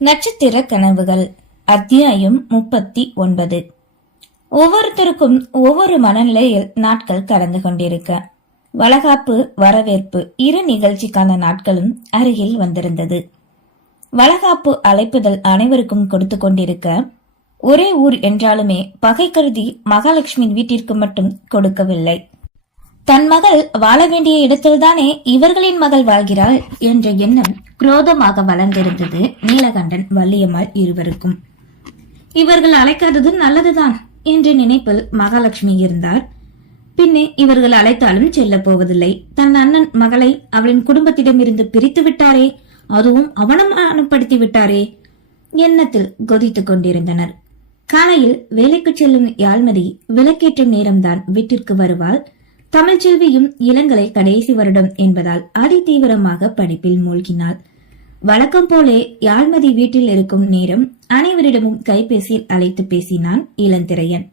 நட்சத்திர கனவுகள் அத்தியாயம் 39. ஒவ்வொருத்தருக்கும் ஒவ்வொரு மனநிலையில் நாட்கள் கடந்து கொண்டிருக்க வளகாப்பு வரவேற்பு இரு நிகழ்ச்சிக்கான நாட்களும் அருகில் வந்திருந்தது. வளகாப்பு அழைப்புதல் அனைவருக்கும் கொடுத்து கொண்டிருக்க ஒரே ஊர் என்றாலுமே பகை கருதி மகாலட்சுமி வீட்டிற்கு மட்டும் கொடுக்கவில்லை. தன் மகள் வாழ வேண்டிய இடத்தில்தானே இவர்களின் மகள் வாழ்கிறாள் என்ற எண்ணம் குரோதமாக வளர்ந்திருந்தது நீலகண்டன் வள்ளியம்மாள் இருவருக்கும். இவர்கள் அழைக்காதது நல்லதுதான் என்ற நினைப்பில் மகாலட்சுமி இருந்தார். பின்னே இவர்கள் அழைத்தாலும் செல்ல போவதில்லை. தன் அண்ணன் மகளை அவளின் குடும்பத்திடமிருந்து பிரித்து விட்டாரே, அதுவும் அவமானப்படுத்தி விட்டாரே எண்ணத்தில் கொதித்துக் கொண்டிருந்தனர். காலையில் வேலைக்கு செல்லும் யாழ்மதி விளக்கேற்றும் நேரம்தான் வீட்டிற்கு வருவாள். தமிழ்ச்செல்வியும் இளங்கலை கடைசி வருடம் என்பதால் அதிதீவிரமாக படிப்பில் மூழ்கினாள். வழக்கம் போலே யாழ்மதி வீட்டில் இருக்கும் நேரம் அனைவரிடமும் கைபேசியில் அழைத்து பேசினான் இளந்திரையன்.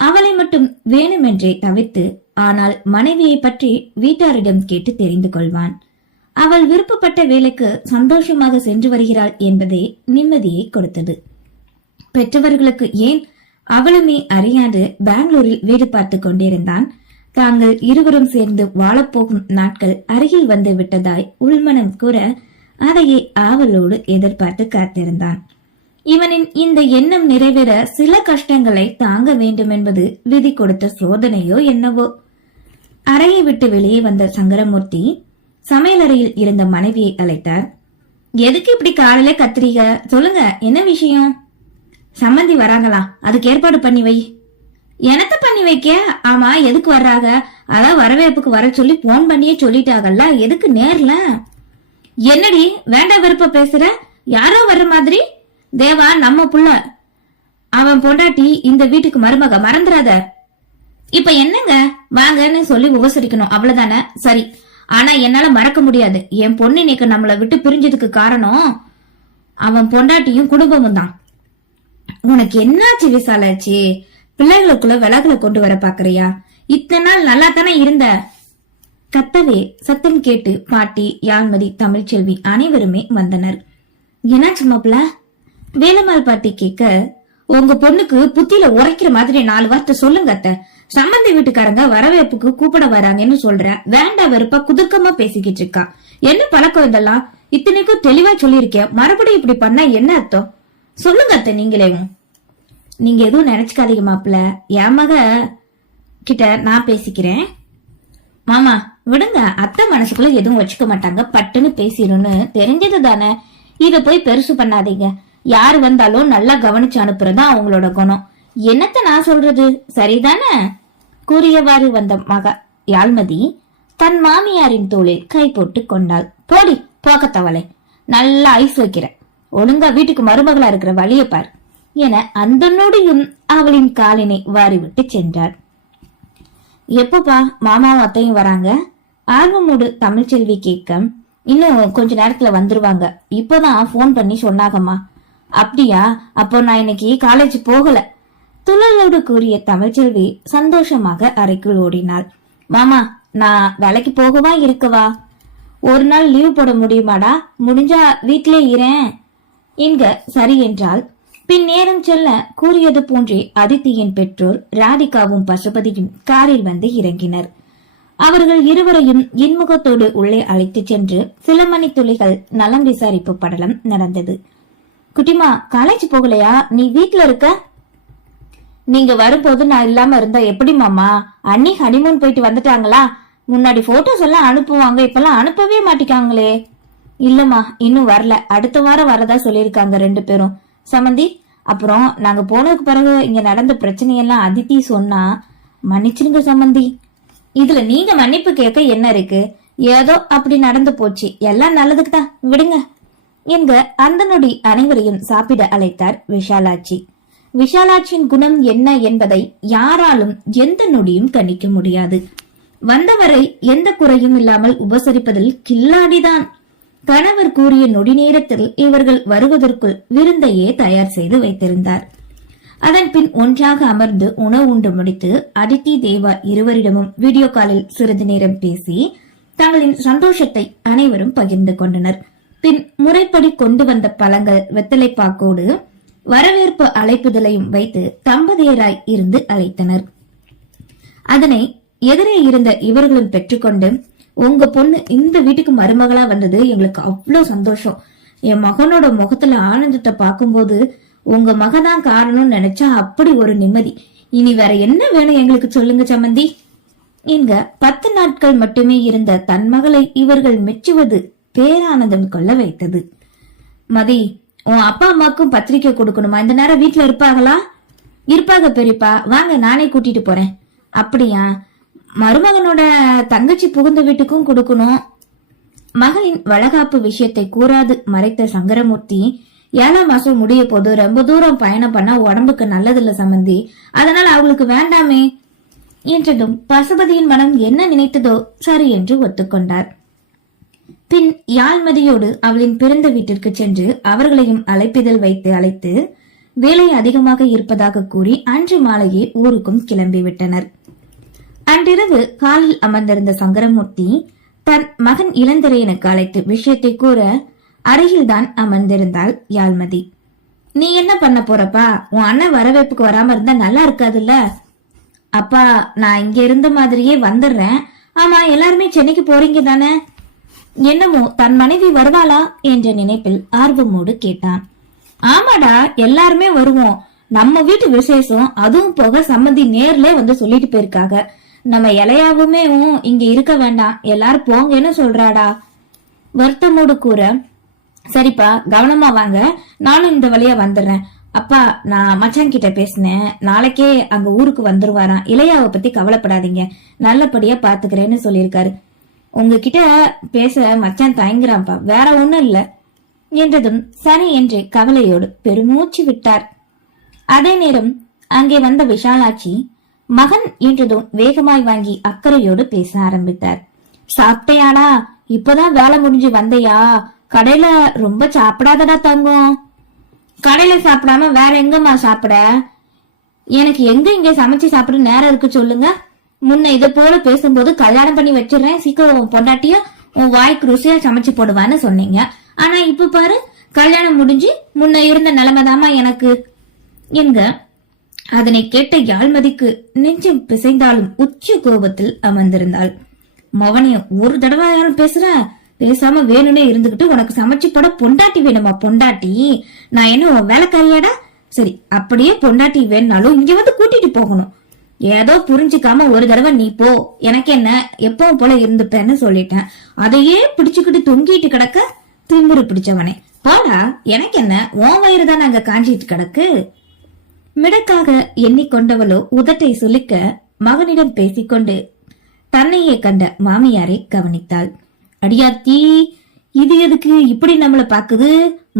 அவளை மட்டும் வேணுமென்றே தவிர்த்து, ஆனால் மனைவியை பற்றி வீட்டாரிடம் கேட்டு தெரிந்து கொள்வான். அவள் விருப்பப்பட்ட வேலைக்கு சந்தோஷமாக சென்று வருகிறாள் என்பதே நிம்மதியை கொடுத்தது. பெற்றவர்களுக்கு ஏன் அவளுமே அறியாது பெங்களூரில் வீடு பார்த்து கொண்டிருந்தான். தாங்கள் இருவரும் சேர்ந்து வாழப்போகும் நாட்கள் அருகில் வந்து விட்டதாய் உள்மனம் கூற அதையே ஆவலோடு எதிர்பார்த்து காத்திருந்தான். இவனின் இந்த எண்ணம் நிறைவேற சில கஷ்டங்களை தாங்க வேண்டும் என்பது விதி கொடுத்த சோதனையோ என்னவோ. அறையை விட்டு வெளியே வந்த சங்கரமூர்த்தி சமையலறையில் இருந்த மனைவியை அழைத்தார். எதுக்கு இப்படி காலையில கத்திரிக்க? சொல்லுங்க, என்ன விஷயம்? சம்மந்தி வராங்களா, அதுக்கு ஏற்பாடு பண்ணி வை. எனத்த பண்ணி வைக்க? ஆமா, எதுக்கு வர்றாங்க? அதான் வரவேற்புக்கு வர சொல்லி போன் பண்ணியே சொல்லிட்டாங்கல்ல, எதுக்கு நேர்ல? என்னடி வேண்டா வெறுப்ப பேசுற? யாரோ வர்ற மாதிரி? தேவா நம்ம புள்ள, அவன் பொண்டாட்டி இந்த வீட்டுக்கு மருமக, மறந்துடாத. இப்ப என்னங்க, வாங்கன்னு சொல்லி உபசரிக்கணும், அவ்வளவுதானே? சரி, ஆனா என்னால மறக்க முடியாது. என் பொண்ணு இன்னைக்கு நம்மள விட்டு பிரிஞ்சதுக்கு காரணம் அவன் பொண்டாட்டியும் குடும்பமும் தான். உனக்கு என்னாச்சு விசாலாச்சு? பிள்ளைகளுக்குள்ள விலகுல கொண்டு வர பாக்குறியா? இத்தனை நாள் நல்லா தானே இருந்த. கத்தவே சத்தம் கேட்டு பாட்டி, யாழ்மதி, தமிழ்ச்செல்வி அனைவருமே வந்தனர். என்னாச்சு மாப்பிள்ள? வேலம்மாள் பாட்டி கேட்க, உங்க பொண்ணுக்கு புத்தியில உரைக்கிற மாதிரி 4 வார்த்தை சொல்லுங்க அத்த. சம்பந்தி வீட்டுக்காரங்க வரவேற்புக்கு கூப்பிட வராங்கன்னு சொல்ற, வேண்டா வெறுப்பா குதுக்கமா பேசிக்கிட்டு இருக்கா. என்ன பழக்கம் இதெல்லாம்? இத்தனைக்கும் தெளிவா சொல்லியிருக்கேன், மறுபடியும் இப்படி பண்ணா என்ன அர்த்தம்? சொல்லுங்க அத்த நீங்களேவும். நீங்க எதுவும் நினைச்சுக்காதீங்க மாப்பிள்ள, என் மக கிட்ட நான் பேசிக்கிறேன். மாமா விடுங்க, அத்தை மனசுக்குள்ள எதுவும் வச்சுக்க மாட்டாங்க, பட்டுன்னு பேசிடும்னு தெரிஞ்சது தானே. இத போய் பெருசு பண்ணாதீங்க. யாரு வந்தாலும் நல்லா கவனிச்சு அனுப்புறதா அவங்களோட குணம். என்னத்த நான் சொல்றது, சரிதானே? கூறியவாறு வந்த மக யாழ்மதி தன் மாமியாரின் தோளில் கை போட்டு கொண்டாள். போடி போக்கத்தவளை, நல்லா ஐஸ் வைக்கிற, ஒழுங்கா வீட்டுக்கு மருமகளா இருக்கிற வழிய பார் என அந்த நொடியும் அவளின் காலினை வாரிவிட்டு சென்றாள். எப்பப்பா மாமாவும் அத்தையும் வராங்க? ஆர்வமோடு தமிழ்ச்செல்வி கேட்க, இன்னும் கொஞ்ச நேரத்துல வந்துருவாங்க, இப்பதான் போன் பண்ணி சொன்னாகம்மா. அப்படியா? அப்போ நான் இன்னைக்கு காலேஜ் போகல, துள்ளலோடு கூறிய தமிழ்ச்செல்வி சந்தோஷமாக அறைக்குள் ஓடினாள். மாமா நான் வேலைக்கு போகவா இருக்கவா? ஒரு நாள் லீவ் போட முடியுமாடா? முடிஞ்சா வீட்டிலே இரேன் என்க சரி என்றால். பின் நேரம் செல்ல கூறியது போன்றே அதித்தியின் பெற்றோர் ராதிகாவும் பசுபதியும் காரில் வந்து இறங்கினர். அவர்கள் இருவரையும் இன்முகத்தோடு உள்ளே அழைத்து சென்று சில மணி துளிகள் நலம் விசாரிப்பு படலம் நடந்தது. குட்டிமா காலேஜ் போகலையா? நீ வீட்டுல இருக்க? நீங்க வரும்போது நான் இல்லாம இருந்தா எப்படி மாமா? அண்ணி ஹனிமூன் போயிட்டு வந்துட்டாங்களா? முன்னாடி போட்டோஸ் எல்லாம் அனுப்புவாங்க, இப்பெல்லாம் அனுப்பவே மாட்டிக்காங்களே. இல்லம்மா இன்னும் வரல, அடுத்த வாரம் வரதா சொல்லிருக்காங்க 2 பேரும். சமந்தி, அப்புறம் நாங்க போனதுக்கு பிறகு இங்க நடந்த பிரச்சனையெல்லாம் அதித்தி சொன்னா மன்னிச்சிருங்க சம்பந்தி. இதுல நீங்க மன்னிப்பு கேட்க என்ன இருக்கு? ஏதோ அப்படி நடந்து போச்சு, எல்லாம் நல்லதுக்கு தான், விடுங்க என்க அந்த நொடி அனைவரையும் சாப்பிட அழைத்தார் விஷாலாட்சி. விஷாலாட்சியின் குணம் என்ன என்பதை யாராலும் எந்த நொடியும் கணிக்க முடியாது. வந்தவரை எந்த குறையும் இல்லாமல் உபசரிப்பதில் கில்லாடிதான். கணவர் கூறிய நொடி நேரத்தில் இவர்கள் வருவதற்குள் விருந்தையே தயார் செய்து வைத்திருந்தார். அதன் பின் ஒன்றாக அமர்ந்து உணவு உண்டு முடித்து அதித்தி, தேவா இருவரிடமும் வீடியோ காலில் சிறிது நேரம் பேசி தங்களின் சந்தோஷத்தை அனைவரும் பகிர்ந்து கொண்டனர். பின் முறைப்படி கொண்டு வந்த பழங்கள் வெத்தலைப்பாக்கோடு வரவேற்பு அழைப்புதலையும் வைத்து தம்பதியராய் இருந்து அழைத்தனர். அதனை எதிரே இருந்த இவர்களும் பெற்றுக்கொண்டு, உங்க பொண்ணு இந்த வீட்டுக்கு மருமகளா வந்தது எங்களுக்கு அவ்வளவு சந்தோஷம். என் மகனோட முகத்துல ஆனந்தத்தை பார்க்கும்போது உங்க மகதான் காரணம்னு நினைச்சா அப்படி ஒரு நிம்மதி. இனி வேற என்ன வேணும் எங்களுக்கு சொல்லுங்க சம்மந்தி. இங்க 10 நாட்கள் மட்டுமே இருந்த தன் மகளை இவர்கள் மெச்சுவது பேரானந்தம் கொள்ள வைத்தது. மதி, உன் அப்பா அம்மாக்கும் பத்திரிக்கை கொடுக்கணுமா? இந்த நேரம் வீட்டுல இருப்பாங்களா? இருப்பாங்க பெரியப்பா, வாங்க நானே கூட்டிட்டு போறேன். அப்படியா? மருமகனோட தங்கச்சி புகுந்த வீட்டுக்கும் கொடுக்கணும். மகளின் வளகாப்பு விஷயத்தை கூறாது மறைத்த சங்கரமூர்த்தி, 7ஆம் மாசம் முடிய போது ரொம்ப தூரம் பயணம் பண்ணா உடம்புக்கு நல்லதில்ல சம்பந்தி, அதனால அவங்களுக்கு வேண்டாமே என்றதும் பசுபதியின் மனம் என்ன நினைத்ததோ சரி என்று ஒத்துக்கொண்டார். பின் யாழ்மதியோடு அவளின் பிறந்த வீட்டிற்கு சென்று அவர்களையும் அழைப்பிதழ் வைத்து அழைத்து வேலை அதிகமாக இருப்பதாக கூறி அன்று மாலையே ஊருக்கும் கிளம்பிவிட்டனர். அன்றிரவு காலில் அமர்ந்திருந்த சங்கரமூர்த்தி தன் மகன் இளந்திரையனுக்கு அழைத்து விஷயத்தை கூற அருகில்தான் அமர்ந்திருந்தாள் யாழ்மதி. நீ என்ன பண்ண போறப்பா? உன் அண்ணன் வரவேற்புக்கு வராம இருந்தா நல்லா இருக்காதுல்ல? அப்பா, நான் இங்க இருந்த மாதிரியே வந்துடுறேன். ஆமா, எல்லாருமே சென்னைக்கு போறீங்க தானே? என்னமோ தன் மனைவி வருவாளா என்ற நினைப்பில் ஆர்வமோடு கேட்டான். ஆமாடா, எல்லாருமே வருவோம். நம்ம வீட்டு விசேஷம், அதுவும் போக சம்மந்தி நேர்ல வந்து சொல்லிட்டு போயிருக்காங்க. நம்ம இளையாவுமே இங்க இருக்க வேண்டாம், எல்லாரும் போங்கன்னு சொல்றாடா. வருத்தமோடு கூற, சரிப்பா கவனமா வாங்க, நானும் இந்த வழியா வந்துடுறேன். அப்பா, நான் மச்சான் கிட்ட பேசினேன், நாளைக்கே அங்க ஊருக்கு வந்துருவாராம். இளையாவை பத்தி கவலைப்படாதீங்க, நல்லபடியா பாத்துக்கிறேன்னு சொல்லியிருக்காரு. உங்ககிட்ட பேச மச்சான் தயங்குறான்ப்பா, வேற ஒண்ணும் இல்ல என்றதும் சரி என்று கவலையோடு பெருமூச்சு விட்டார். அதே நேரம் அங்கே வந்த விஷாலாட்சி மகன் என்றதும் வேகமாய் வாங்கி அக்கறையோடு பேச ஆரம்பித்தார். சாப்பிட்டையாடா? இப்பதான் வேலை முடிஞ்சு வந்தையா? கடையில ரொம்ப சாப்பிடாதடா தங்கம். கடையில சாப்பிடாம வேற எங்கம்மா சாப்பிட? எனக்கு எங்க இங்க சமைச்சு சாப்பிட நேரம் இருக்கு சொல்லுங்க. முன்ன இதை போல பேசும்போது கல்யாணம் பண்ணி வச்சிடறேன், சீக்கிரம் உன் பொண்டாட்டிய உன் வாய்க்கு ருசியா சமைச்சு போடுவான்னு சொன்னீங்க. ஆனா இப்ப பாரு, கல்யாணம் முடிஞ்சு முன்ன இருந்த நிலைமைதாமா எனக்கு என்க. அதனை கேட்ட யாழ்மதிக்கு நெஞ்சம் பிசைந்தாலும் உச்ச கோபத்தில் அமர்ந்திருந்தாள். மவனையும் ஒரு தடவை யாரும் பேசுற, பேசாம வேணும்னே இருந்துகிட்டு உனக்கு சமைச்சு போட பொண்டாட்டி வேணுமா? பொண்டாட்டி? நான் என்ன உன் வேலைக்காரியாடா? சரி, அப்படியே பொண்டாட்டி வேணுனாலும் இங்க வந்து கூட்டிட்டு போகணும். ஏதோ புரிஞ்சுக்காம ஒரு தடவை நீ போ, எனக்கு என்ன, எப்பவும் போல இருந்துப்பேன்னு சொல்லிட்டேன். அதையே பிடிச்சுக்கிட்டு தொங்கிட்டு கிடக்க திமிரு பிடிச்சவனே, போடா, எனக்கு என்ன, உன் வயிறு தானே அங்க காஞ்சிட்டு கிடக்கு. மிடக்காக எண்ணிக்கொண்டவளோ உதட்டை சுளிக்க மகனிடம் பேசிக்கொண்டு தன்னையே கண்ட மாமியாரை கவனித்தாள். அடியாத்தி, இது எதுக்கு இப்படி நம்மள பாக்குது?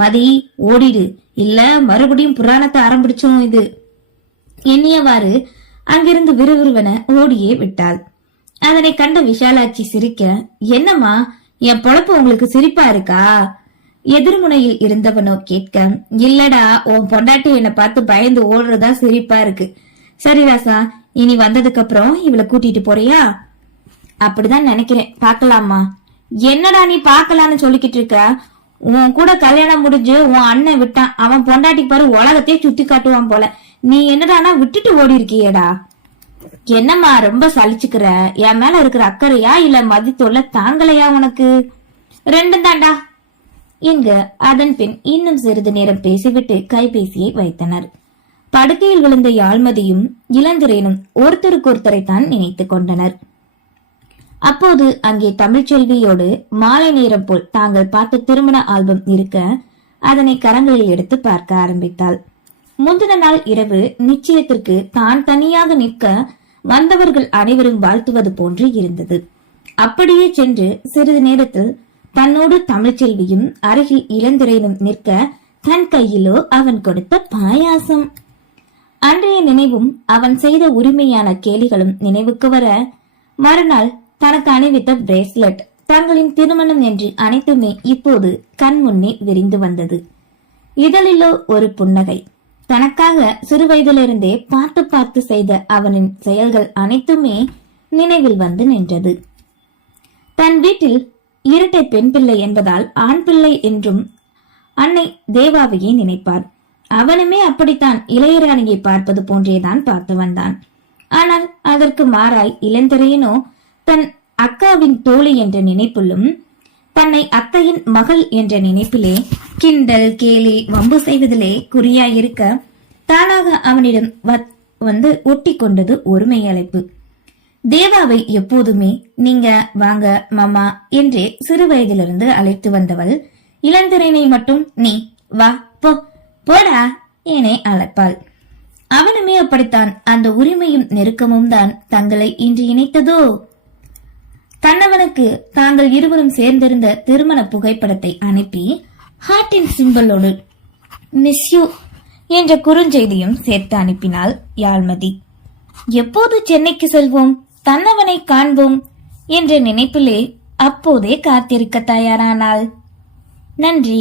மதி, ஓடிடு, இல்ல மறுபடியும் புராணத்தை ஆரம்பிச்சோம் இது எண்ணியவாறு அங்கிருந்து விறுவிறுவென ஓடியே விட்டாள். அதனை கண்ட விஷாலாட்சி சிரிக்க, என்னம்மா, என் பொழப்பு உங்களுக்கு சிரிப்பா இருக்கா? எதிர்முனையில் இருந்தவனோ கேட்க, இல்லடா, உன் பொண்டாட்டி என்னை பார்த்து பயந்து ஓடுறதா சிரிப்பா இருக்கு. சரி ராசா, இனி வந்ததுக்கு அப்புறம் இவளை கூட்டிட்டு போறியா? அப்படிதான் நினைக்கிறேன், பாக்கலாமா? என்னடா நீ பாக்கலான்னு சொல்லிக்கிட்டு இருக்க? உன் கூட கல்யாணம் முடிஞ்சு உன் அண்ணன் விட்டான், அவன் பொண்டாட்டி பாரு உலகத்தையே சுத்தி காட்டுவான் போல. நீ என்னடானா விட்டுட்டு ஓடி இருக்கியேடா. என்னம்மா ரொம்ப சலிச்சுக்கிற? என் மேல இருக்கிற அக்கறையா இல்ல மதித்தோல தாங்கலையா உனக்கு? ரெண்டும் தாண்டா என்க. அதன் பின் இன்னும் சிறிது நேரம் பேசிவிட்டு கைபேசியை வைத்தனர். படுக்கையில் விழுந்த யாழ்மதியும் இளந்திரேனும் ஒருத்தருக்கொருத்தரைத்தான் நினைத்துக் கொண்டனர். அப்போது அங்கே தமிழ்ச்செல்வியோடு மாலை நேரம் போல் தாங்கள் பார்த்த திருமண ஆல்பம் இருக்க அதனை கரங்களில் எடுத்து பார்க்க ஆரம்பித்தாள். முந்தின நாள் இரவு நிச்சயத்திற்கு தான் தனியாக நிற்க வந்தவர்கள் அனைவரும் வாழ்த்துவது போன்று இருந்தது. அப்படியே சென்று சிறிது நேரத்தில் தன்னோடு தமிழ்ச்செல்வியும் அருகில் இளந்திரையனும் நிற்க தன் கையிலோ அவன் கொடுத்த பாயாசம். அன்றைய நினைவும் அவன் செய்த உரிமையான கேலிகளும் நினைவுக்கு வர மறுநாள் தனக்கு அணிவித்த பிரேஸ்லெட், தங்களின் திருமணம் என்று அனைத்துமே இப்போது கண் முன்னே விரிந்து வந்தது. இதழிலோ ஒரு புன்னகை. தனக்காக சிறு வயதிலிருந்தே பார்த்து பார்த்து செய்த அவனின் செயல்கள் அனைத்துமே நினைவில் வந்து நின்றது. தன் வீட்டில் இரட்டை பெண் பிள்ளை என்பதால் ஆண் பிள்ளை என்றும் அன்னை தேவாவையே நினைப்பார். அவனுமே அப்படித்தான் இளையராணியை பார்ப்பது போன்றேதான் பார்த்து வந்தான். ஆனால் அதற்கு மாறாய் இளந்திரையனோ தன் அக்காவின் தோழி என்ற நினைப்பிலும் தன்னை அத்தையின் மகள் என்ற நினைப்பிலே கிண்டல் கேலி வம்பு செய்வதிலே குறியாயிருக்க தானாக அவனிடம் வந்து ஒட்டி கொண்டது ஒருமை அழைப்பு. தேவாவை எப்போதுமே நீங்க வாங்க மாமா என்றே சிறு வயதிலிருந்து அழைத்து வந்தவள் இளந்திரையனை மட்டும் நீ வா போ போடா ஏனே அழைப்பாள். அவனுமே அப்படித்தான். அந்த உரிமையும் நெருக்கமும் தான் தங்களை இன்று இணைத்ததோ. கண்ணவனுக்கு தாங்கள் இருவரும் சேர்ந்திருந்த திருமண புகைப்படத்தை அனுப்பி ஹார்ட்டின் சிம்பலோடு மிஸ் யூ என்ற குறுஞ்செய்தியும் சேர்த்து அனுப்பினாள் யாழ்மதி. எப்போது சென்னைக்கு செல்வோம், தன்னவனை காண்போம் என்ற நினைப்பிலே அப்போதே காத்திருக்க தயாரானாள். நன்றி.